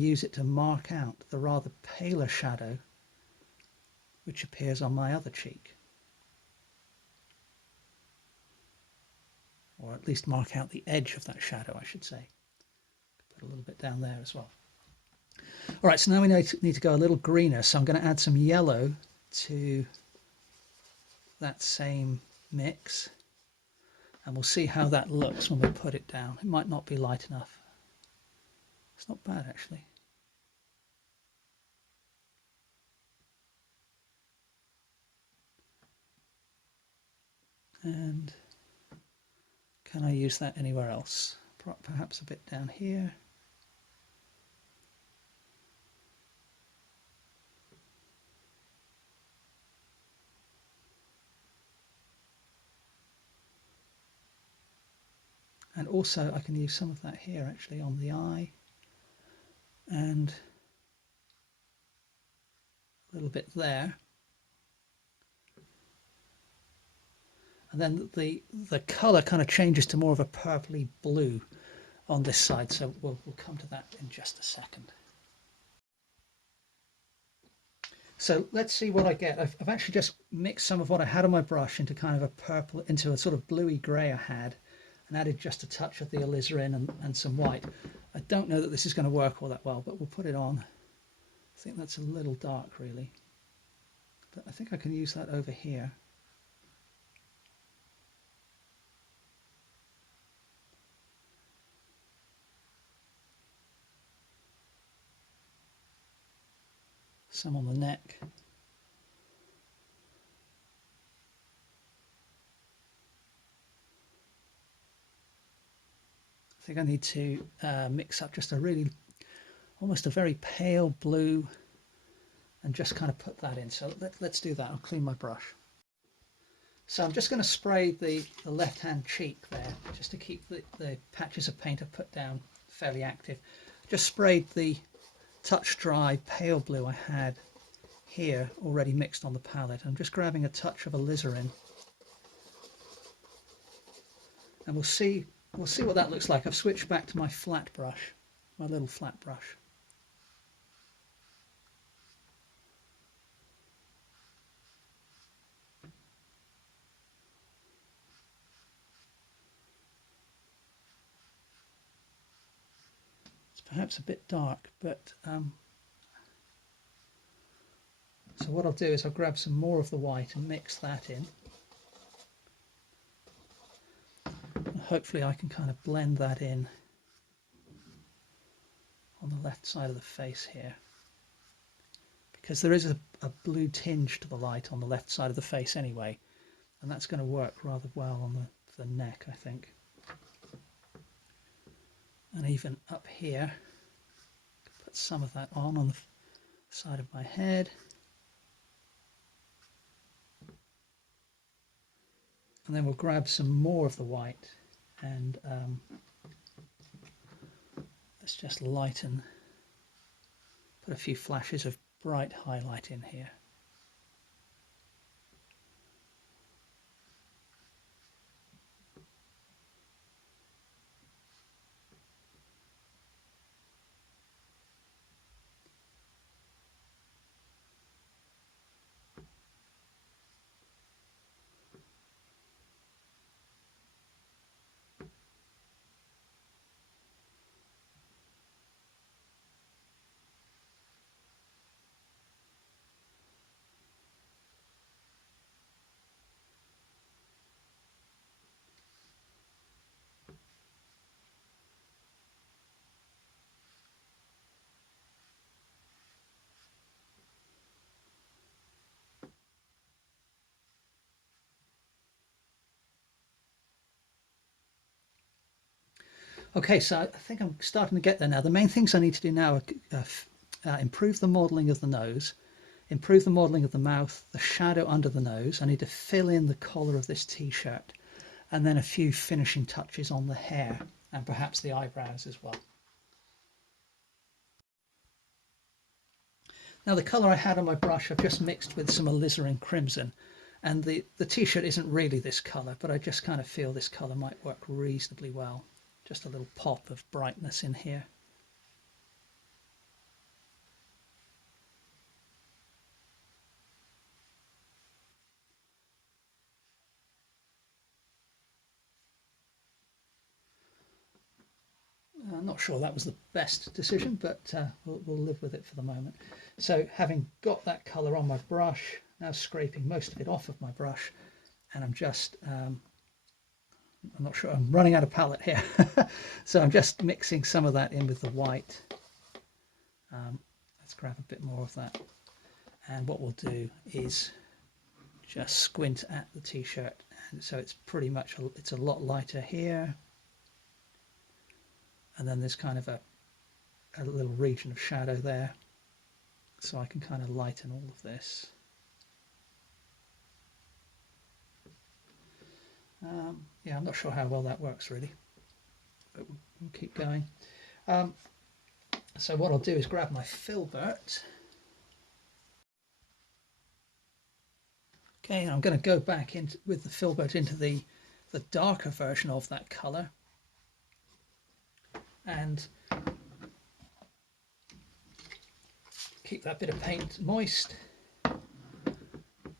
use it to mark out the rather paler shadow which appears on my other cheek. Or at least mark out the edge of that shadow, I should say. Put a little bit down there as well. All right, so now we need to go a little greener, so I'm going to add some yellow to that same mix, and we'll see how that looks when we put it down. It might not be light enough. It's not bad, actually. And can I use that anywhere else? Perhaps a bit down here. And also I can use some of that here actually on the eye, and a little bit there. And then the colour kind of changes to more of a purpley blue on this side, so we'll come to that in just a second. So let's see what I get. I've actually just mixed some of what I had on my brush into kind of a purple, into a sort of bluey grey I had, and added just a touch of the alizarin and some white. I don't know that this is going to work all that well, but we'll put it on. I think that's a little dark really, but I think I can use that over here. Some on the neck. I think I need to mix up just a really, almost a very pale blue, and just kind of put that in. So let's do that. I'll clean my brush. So I'm just going to spray the left-hand cheek there, just to keep the patches of paint I've put down fairly active. Just sprayed the touch dry pale blue I had here already mixed on the palette. I'm just grabbing a touch of alizarin, and we'll see what that looks like. I've switched back to my flat brush, my little flat brush. It's perhaps a bit dark, but so what I'll do is I'll grab some more of the white and mix that in. And hopefully I can kind of blend that in on the left side of the face here, because there is a blue tinge to the light on the left side of the face anyway, and that's going to work rather well on the neck, I think. And even up here, put some of that on the side of my head. And then we'll grab some more of the white and let's just lighten, put a few flashes of bright highlight in here. Okay, so I think I'm starting to get there now. The main things I need to do now are improve the modelling of the nose, improve the modelling of the mouth, the shadow under the nose. I need to fill in the collar of this t-shirt, and then a few finishing touches on the hair and perhaps the eyebrows as well. Now the colour I had on my brush I've just mixed with some alizarin crimson, and the t-shirt isn't really this colour, but I just kind of feel this colour might work reasonably well. Just a little pop of brightness in here. I'm not sure that was the best decision, but we'll live with it for the moment. So having got that colour on my brush, now scraping most of it off of my brush, and I'm just, I'm not sure, I'm running out of palette here. So I'm just mixing some of that in with the white. Let's grab a bit more of that. And what we'll do is just squint at the t-shirt. And so it's pretty much, it's a lot lighter here. And then there's kind of a little region of shadow there. So I can kind of lighten all of this. Yeah, I'm not sure how well that works really, but we'll keep going. So what I'll do is grab my filbert. Okay, and I'm going to go back into with the filbert into the darker version of that colour, and keep that bit of paint moist.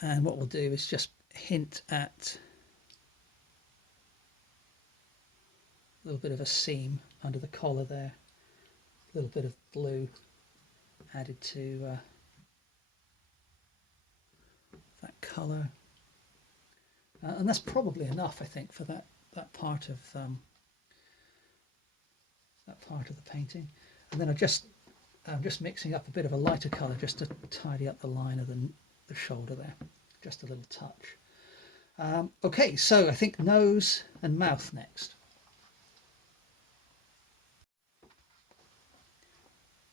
And what we'll do is just hint at a little bit of a seam under the collar there, a little bit of blue added to that colour, and that's probably enough, I think, for that part of the painting. And then I'm just mixing up a bit of a lighter colour just to tidy up the line of the shoulder there, just a little touch. Okay, so I think nose and mouth next.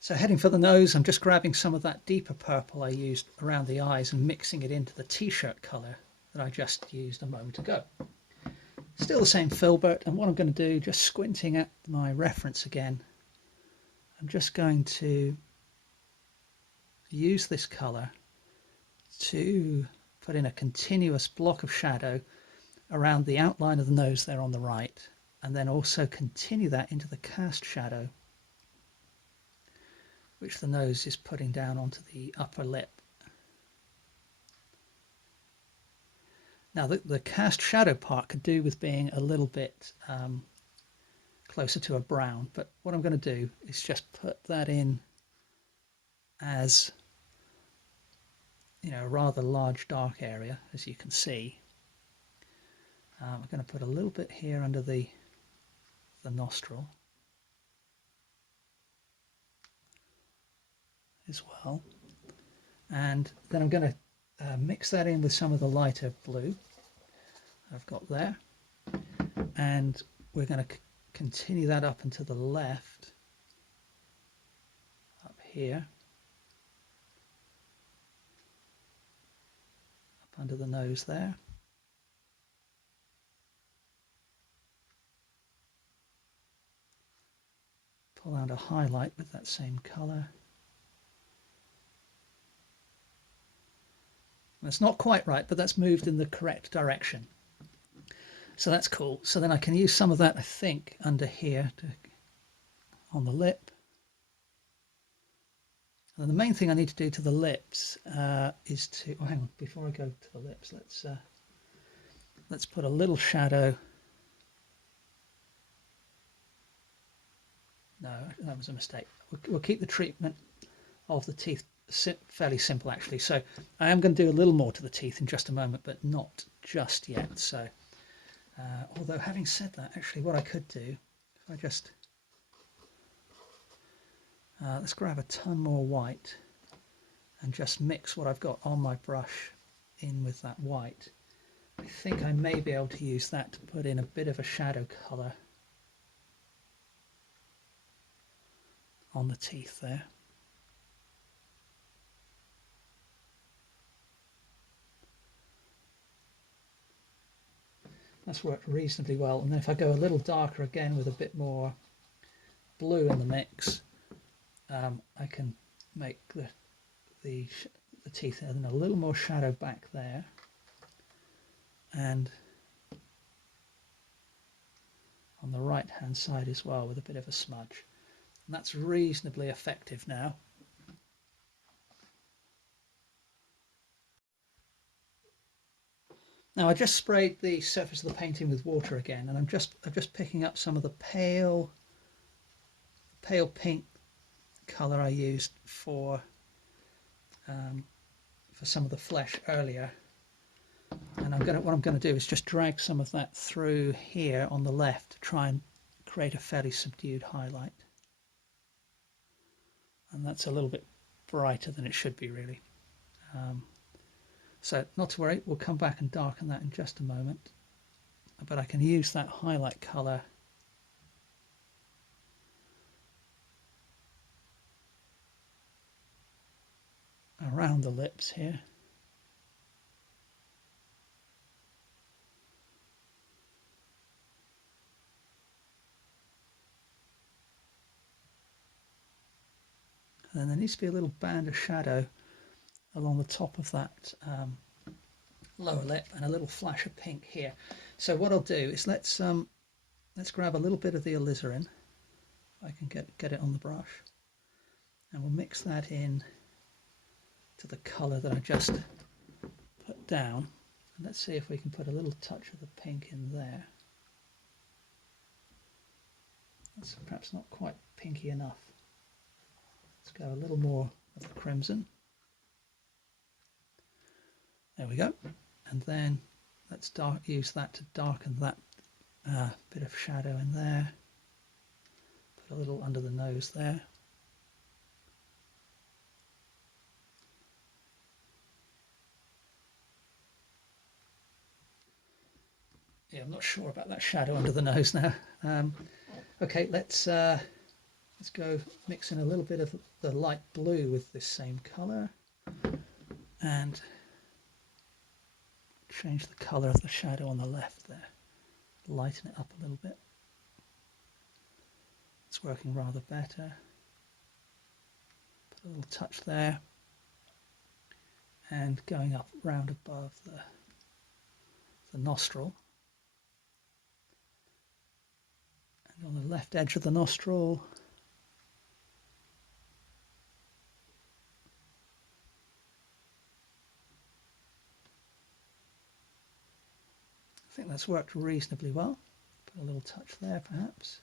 So heading for the nose, I'm just grabbing some of that deeper purple I used around the eyes and mixing it into the t-shirt colour that I just used a moment ago. Still the same filbert, and what I'm going to do, just squinting at my reference again, I'm just going to use this colour to put in a continuous block of shadow around the outline of the nose there on the right, and then also continue that into the cast shadow which the nose is putting down onto the upper lip. Now the cast shadow part could do with being a little bit closer to a brown, but what I'm going to do is just put that in as, you know, a rather large dark area, as you can see. I'm going to put a little bit here under the nostril as well, and then I'm going to mix that in with some of the lighter blue I've got there, and we're going to continue that up and to the left, up here, up under the nose there. Pull out a highlight with that same colour. That's not quite right, but that's moved in the correct direction. So that's cool. So then I can use some of that, I think, under here on the lip. And the main thing I need to do to the lips is to, oh, hang on, before I go to the lips, let's put a little shadow. No, that was a mistake. We'll keep the treatment of the teeth fairly simple, actually. So I am going to do a little more to the teeth in just a moment, but not just yet. So although having said that, actually what I could do, if I just let's grab a ton more white and just mix what I've got on my brush in with that white. I think I may be able to use that to put in a bit of a shadow colour on the teeth there. That's worked reasonably well. And then if I go a little darker again with a bit more blue in the mix, I can make the teeth and a little more shadow back there, and on the right hand side as well with a bit of a smudge. And that's reasonably effective now. Now I just sprayed the surface of the painting with water again, and I'm just picking up some of the pale pale pink colour I used for some of the flesh earlier, and what I'm going to do is just drag some of that through here on the left to try and create a fairly subdued highlight. And that's a little bit brighter than it should be, really. So not to worry, we'll come back and darken that in just a moment, but I can use that highlight colour around the lips here. And then there needs to be a little band of shadow along the top of that lower lip, and a little flash of pink here. So what I'll do is let's grab a little bit of the alizarin. I can get it on the brush, and we'll mix that in to the colour that I just put down. And let's see if we can put a little touch of the pink in there. That's perhaps not quite pinky enough. Let's go a little more of the crimson. There we go. And then let's use that to darken that bit of shadow in there. Put a little under the nose there. Yeah, I'm not sure about that shadow under the nose now. Okay, let's go mix in a little bit of the light blue with this same colour and change the colour of the shadow on the left there. Lighten it up a little bit. It's working rather better. Put a little touch there, and going up round above the nostril, and on the left edge of the nostril, I think that's worked reasonably well. Put a little touch there perhaps.